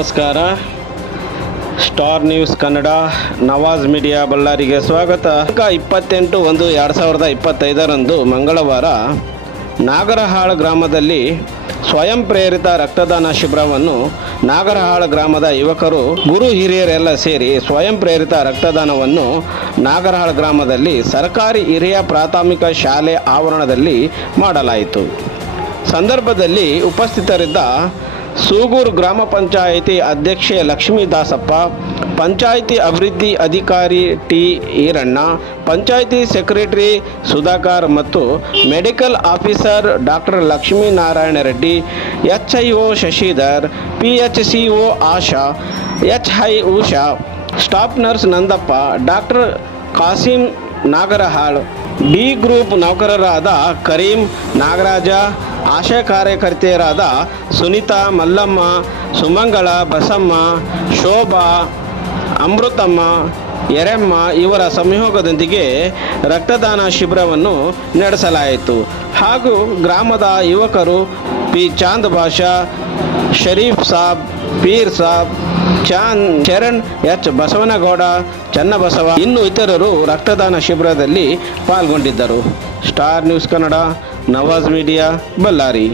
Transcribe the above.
ನಮಸ್ಕಾರ. Star news Kannada, Nawaz media ಬಳ್ಳಾರಿಗೆ ಸ್ವಾಗತ. 28/1/2025 ಮಂಗಳವಾರ ನಾಗರಹಾಳ ಗ್ರಾಮದಲ್ಲಿ ಸ್ವಯಂ ಪ್ರೇರಿತ ರಕ್ತದಾನ ಶಿಬಿರವನ್ನು ನಾಗರಹಾಳ ಗ್ರಾಮದ ಯುವಕರು, ಗುರು ಹಿರಿಯರೆಲ್ಲ ಸೇರಿ ಸ್ವಯಂ ಪ್ರೇರಿತ ರಕ್ತದಾನವನ್ನು ನಾಗರಹಾಳ ಗ್ರಾಮದಲ್ಲಿ ಸರ್ಕಾರಿ ಹಿರಿಯ ಪ್ರಾಥಮಿಕ ಶಾಲೆ ಆವರಣದಲ್ಲಿ ಮಾಡಲಾಯಿತು. ಸಂದರ್ಭದಲ್ಲಿ ಉಪಸ್ಥಿತರಿದ್ದ ಸೂಗೂರು ಗ್ರಾಮ ಪಂಚಾಯಿತಿ ಅಧ್ಯಕ್ಷೆ ಲಕ್ಷ್ಮೀ ದಾಸಪ್ಪ, ಪಂಚಾಯಿತಿ ಅಭಿವೃದ್ಧಿ ಅಧಿಕಾರಿ ಟಿ ಈರಣ್ಣ, ಪಂಚಾಯಿತಿ ಸೆಕ್ರೆಟರಿ ಸುಧಾಕರ್ ಮತ್ತು medical officer doctor Lakshminarayana Reddy, HIO Shashidhar, PHCO Asha, HI Usha, staff nurse Nandappa, doctor Kasim Nagarahal, D group ನೌಕರರಾದ ಕರೀಂ, ನಾಗರಾಜ, ಆಶಾ ಕಾರ್ಯಕರ್ತೆಯರಾದ ಸುನೀತಾ, ಮಲ್ಲಮ್ಮ, ಸುಮಂಗಳ, ಬಸಮ್ಮ, ಶೋಭಾ, ಅಮೃತಮ್ಮ, ಯರಮ್ಮ ಇವರ ಸಂಯೋಗದೊಂದಿಗೆ ರಕ್ತದಾನ ಶಿಬಿರವನ್ನು ನಡೆಸಲಾಯಿತು. ಹಾಗೂ ಗ್ರಾಮದ ಯುವಕರು ಪಿ ಚಾಂದ್ ಬಾಷಾ, ಶರೀಫ್ ಸಾಬ್, ಪೀರ್ ಸಾಬ್, ಚರಣ್ H ಬಸವನಗೌಡ, ಚನ್ನಬಸವ ಇನ್ನು ಇತರರು ರಕ್ತದಾನ ಶಿಬಿರದಲ್ಲಿ ಪಾಲ್ಗೊಂಡಿದ್ದರು. Star news Kannada, Nawaz media, Ballari.